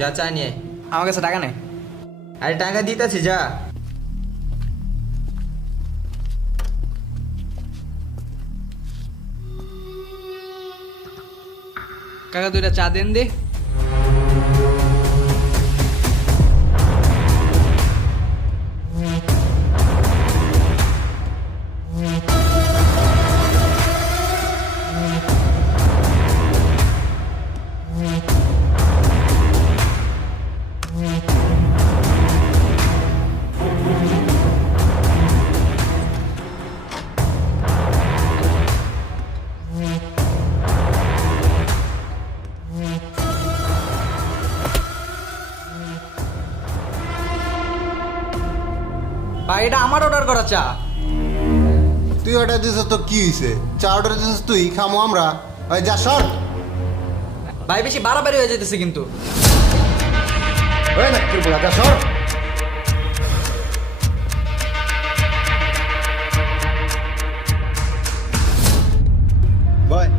যা চা নিয়ে। আমার কাছে টাকা নেই। আরে টাকা দিতেছি, যা। কাকা দুইটা চা দেন দে। ভাই এটা আমার অর্ডার করা চা। তুই অর্ডার দিছিস তো কি হয়েছে? চা অর্ডার দিছিস তুই, খামো আমরা। ওই যা সর। ভাই বেশি বাড়াবাড়ি হয়ে যেতেছে কিন্তু। ওই না তুই বলা, যা সর। বয়।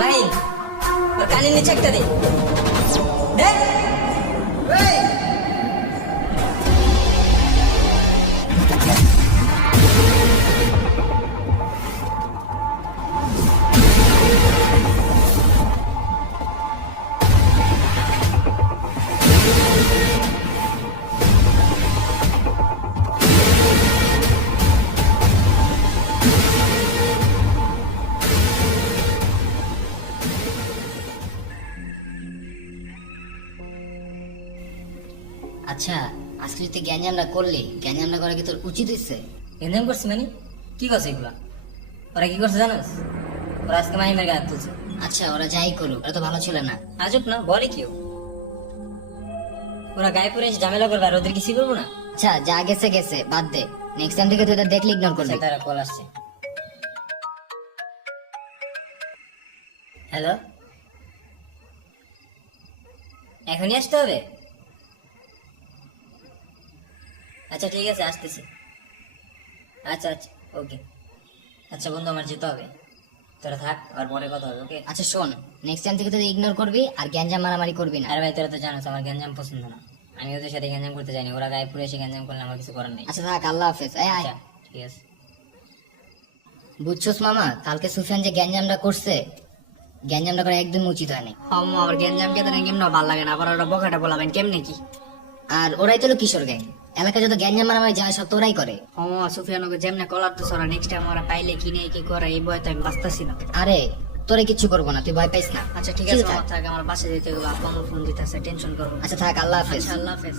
মাহিন ওর কানের নিচে একটা দে দে। এই! আচ্ছা আজকে তুই গ্যাঞ্জামটা করলি, গ্যাঞ্জামটা করা কি তোর উচিত হয়েছে? এনজাম করছি মানে কি করছে এগুলা? ওরা কি করছে জানোস? ওরা আজকে মাহিমের গায়ে হাত তুলছে। আচ্ছা ওরা যাই করুক, ওরা তো ভালো ছিল না। আজব না, বলে কেউ ওরা গায়ে পরে এসে ঝামেলা করবে আর ওদের কিছু করবো না। আচ্ছা যা গেছে গেছে, বাদ দে। নেক্সট টাইম থেকে তুই এটা দেখলে ইগনোর করবি। আচ্ছা, তারা কল আসছে। হ্যালো, এখনই আসতে হবে? আচ্ছা ঠিক আছে, আসতেছি। আচ্ছা আচ্ছা, ওকে। আচ্ছা বন্ধু, আমার যেতে হবে, তোরা থাক, আর পরে কথা হবে। ওকে আচ্ছা শোন, নেক্সট টাইম থেকে তুই ইগনোর করবি আর গ্যাঞ্জাম মারামারি করবি না। আরে ভাই, তোরা তো জানোস আমার গ্যাঞ্জাম পছন্দ না। আমি ওদের সাথে গ্যাঞ্জাম করতে চাইনি, ওরা গায়ে পুড়ে এসে গ্যাঞ্জাম করলে আমার কিছু করার নেই। আচ্ছা থাক, আল্লাহ হাফেজ। এই আয়। আচ্ছা ঠিক আছে। বুঝছস মামা, কালকে সুফিয়ান যে গ্যাঞ্জামটা করছে, গ্যাঞ্জামটা করা একদম উচিত হয়নি। আম্মা আমার গ্যাঞ্জাম কে কেমন ভাল লাগে না, আবার ওরা বকাটা বলাবেন কেমনে কি? আর ওরাই তো হলো কিশোর গ্যাং, এলাকায় যত গ্যাঞ্জাম মারামারি যায় সব তো ওরাই করে। আম্মা সুফিয়ানকে যেমনে কলার তো সরা, নেক্সট টাইম ওরা পাইলে কিনে কি করে, এই বয়তে আমি বাঁচতাছি না। আরে তোরে কিচ্ছু করবো না, তুই ভয় পাইস না। আচ্ছা ঠিক আছে মামা, থাক, আমার বাসে যেতে হবে, আপা আমার ফোন দিতেছে, টেনশন করবো না। আচ্ছা থাক, আল্লাহ হাফেজ। আচ্ছা আল্লাহ হাফেজ।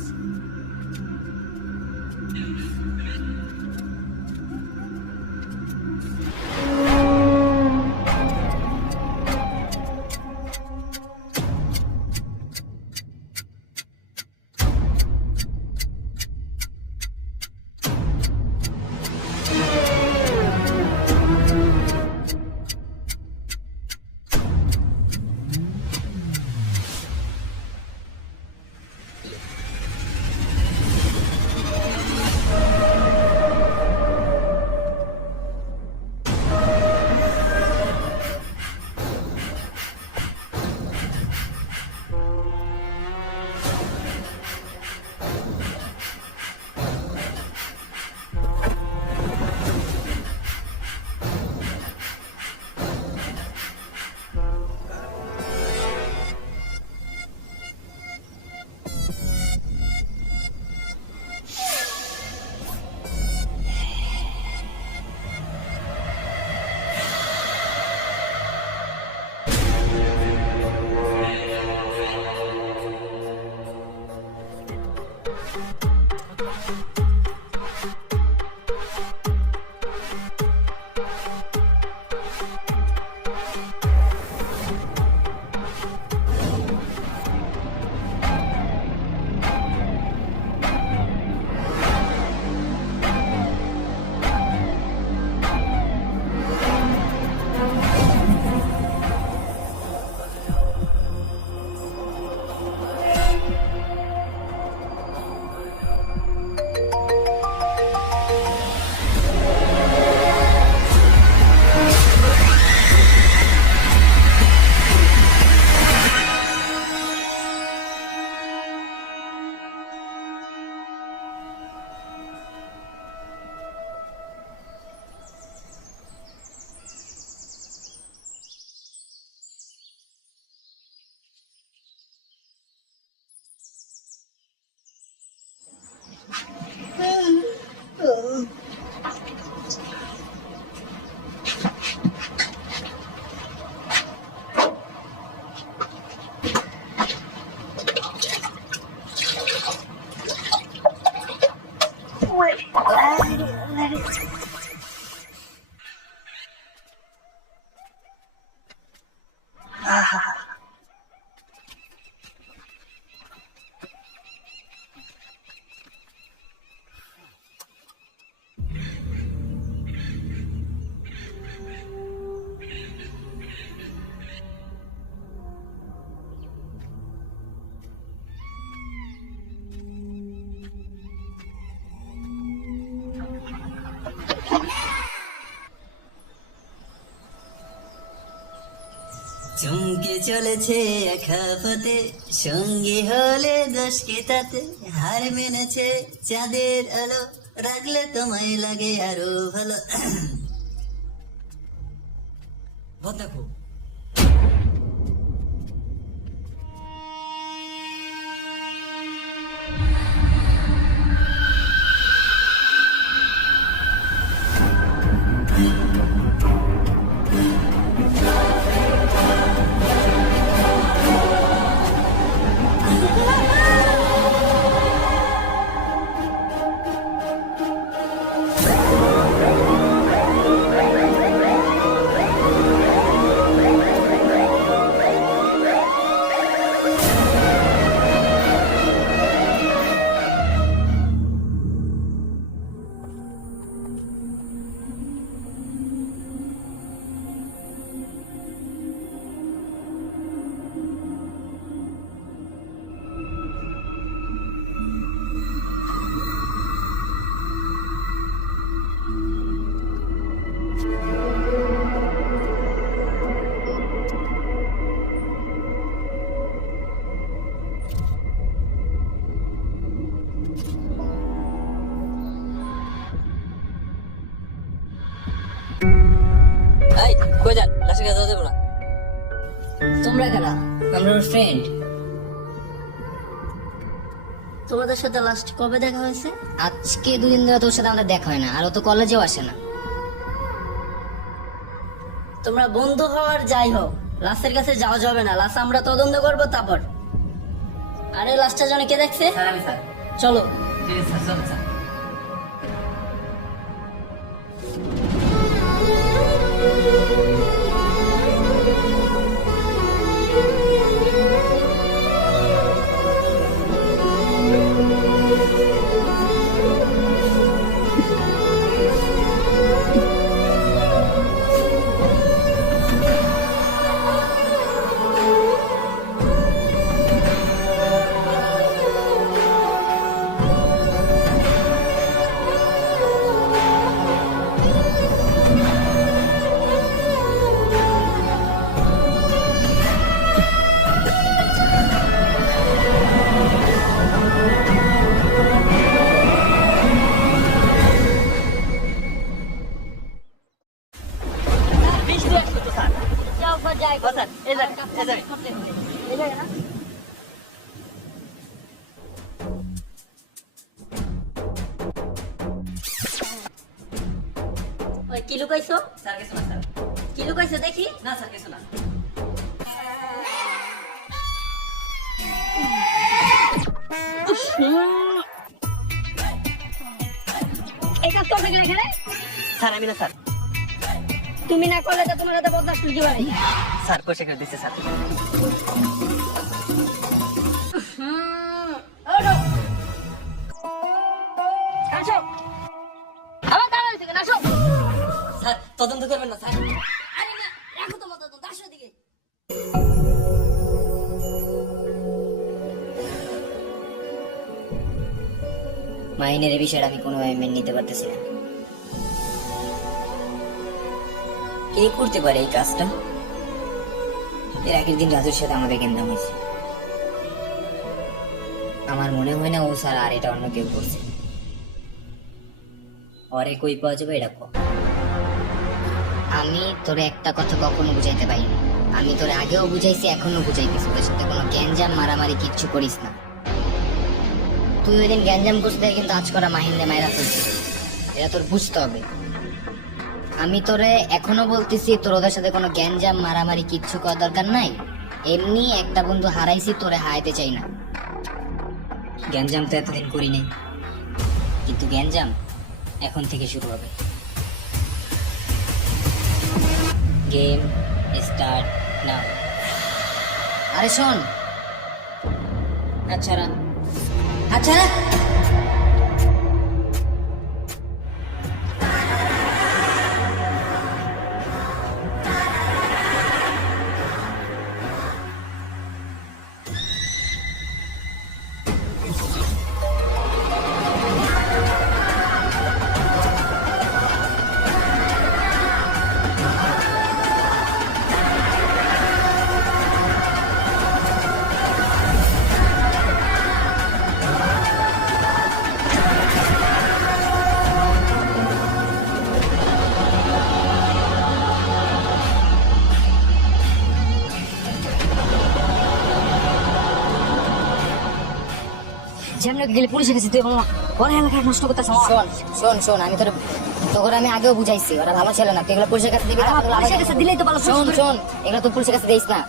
কে চলেছে একা পথে, সঙ্গী হলে দোষ কি তাতে, হার মেনেছে চাঁদের আলো, রাখলে তোমায় লাগে আরো ভালো। দেখো এই কই যান, লাশের কাছে দেবো না। তোমরা কারা? আমরা ওর ফ্রেন্ড। তোমাদের সাথে লাস্ট কবে দেখা হয়েছে? আজকে 2 দিন ধরে তোর সাথে আমাদের দেখা হয় না, আর ও তো কলেজেও আসে না। তোমরা বন্ধু হওয়ার যাই হোক, লাশের কাছে যাওয়া যাবে না। লাশ আমরা তদন্ত করবো তারপর। আরে লাশটা জানে কে দেখছে? স্যার আমি স্যার। চলো। ঠিক আছে স্যার, চলুন স্যার। বৃষ্টি আসছে তো স্যার। যাও স্যার, যাই স্যার। এই জায়গা, এই জায়গা। এই জায়গা না? ওই কি লুকাইছো? স্যার কিছু না স্যার। কি লুকাইছো দেখি? না স্যার কিছু না। এই কাজ করবে কিনা এখানে? স্যার আমি না স্যার। তুমি না করলে তো তোমার হাতে বদমাশ কি হয়? স্যার পয়সা করে দিচ্ছে স্যার। ওঠো। আসো। আবার দাঁড়াইছো কেন? আসো। স্যার তদন্ত করবেন না স্যার। আরে না, রাখো তোমার তদন্ত, আসো এদিকে। মাহিনের এই বিষয়টা আমি কোনোভাবে মেনে নিতে পারতেছি না। কে করতে পারে এই কাজটা? এর আগের দিন রাজুর সাথে আমাদের গেন্দাম হয়েছে। আমার মনে হয় না ও ছাড়া আর এটা অন্য কেউ করছে। অরে কই পাওয়া যাবে এটা কো। আমি তোরে একটা কথা কখনো বুঝাইতে পারিনি। আমি তোরে আগেও বুঝাইছি, এখনো বুঝাইতেছি, তোর সাথে কোনো গ্যাঞ্জাম মারামারি কিচ্ছু করিস না। তুই ওই দিন গ্যাঞ্জাম করতে কিন্তু আজ করা মাহিন্দে মায়েরা ফেলছিস, এটা তোর বুঝতে হবে। আমি তোরে এখনো বলতেছি তোর ওদের সাথে কোনো গ্যাঞ্জাম মারামারি কিচ্ছু করার দরকার নাই। এমনি একটা বন্ধু হারাইছি, তোরে হারাইতে চাই না। গ্যাঞ্জাম তো এতদিন করি নাই, কিন্তু গ্যাঞ্জাম এখন থেকে শুরু হবে। Game start now. আরে শোন, আচ্ছা আচ্ছা যেমন গেলে পুলিশের কাছে তুই মামা ওরা এলাকায় নষ্ট করতেছ শোন শোন শোন আমি তোর আমি আগেও বুঝাইছি ওরা ভালো ছিল না তুই এগুলো পুলিশের কাছে দিবি পুলিশের কাছে দিলেই তো ভালো শোন শোন এগুলো তুই পুলিশের কাছে দিস না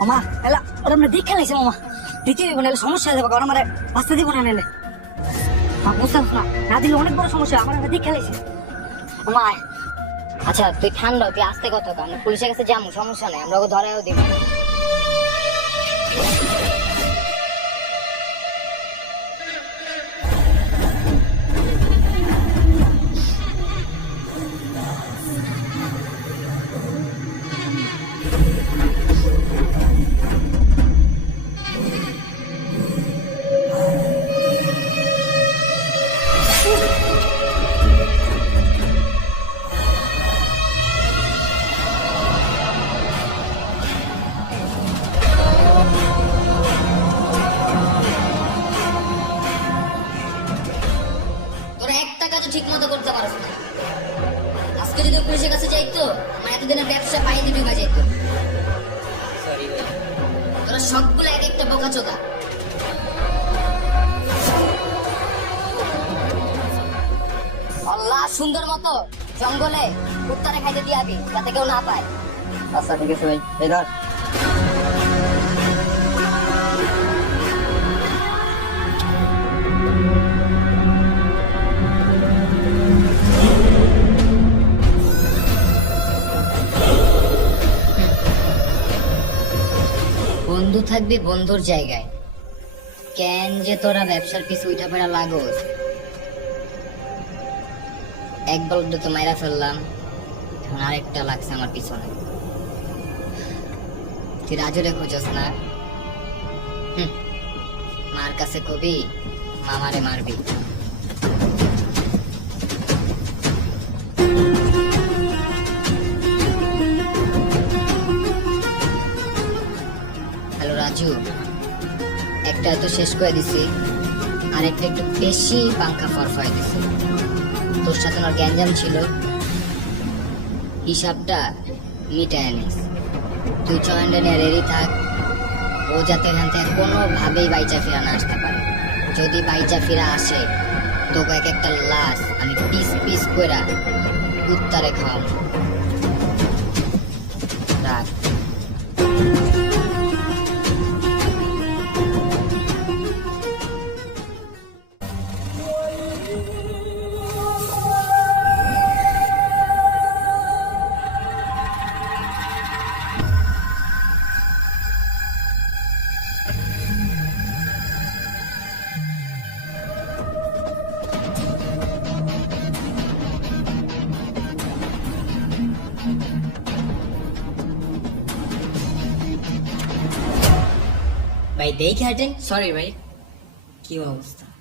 মামা এলা ওরা আমরা দেখে লাইছে মামা দিতে দিব না সমস্যা হয়ে যাবে ওরা আমার বাঁচতে দিব না নিলে বুঝতাম না না দিলে অনেক বড় সমস্যা আমার দেখে লাইছে মামা আচ্ছা তুই ঠান্ডা তুই আসতে কত আমরা পুলিশের কাছে যাবো সমস্যা নাই আমরা ওকে ধরেও দিব তোরা একটা কাজও ঠিক মতো করতে পারছ না আজকে যদি পুলিশের কাছে যাইতো আমার এতদিনের ব্যবসা পাইতে ডুবে যেত তোরা সবগুলো এক একটা বোকাচোদা আল্লাহ সুন্দর মতো জঙ্গলে কুত্তারে খাইতে দিয়াবি যাতে কেউ না পায় আচ্ছা ঠিক আছে ভাই এই ধর বন্ধু থাকবি বন্ধুর জায়গায় কেন যে তোরা ব্যবসার পিছু উঠা পড়া লাগোস এক বলদ তো মাইরা ফেললাম এখন আরেকটা লাগছে আমার পিছনে তুই রাজুরে খুঁজস না মার কাছে কবি মামারে মারবি হ্যালো রাজু একটা তো শেষ করে দিছি আর একটা একটু বেশি পাঙ্খা ফরফায় দিছি তোর সাথে আমার গ্যাঞ্জাম ছিল হিসাবটা মিটায় নিস তুই চয়নটা নিয়ে রেডি থাক ও যাতে এখান থেকে কোনোভাবেই বাইচা ফিরা না আসতে পারে যদি বাইচা ফিরা আসে তোকে এক একটা লাশ আমি পিস পিস কইরা কুত্তারে খাওয়াবো রাখ ভাই দেখে হাঁটেন সরি ভাই কি অবস্থা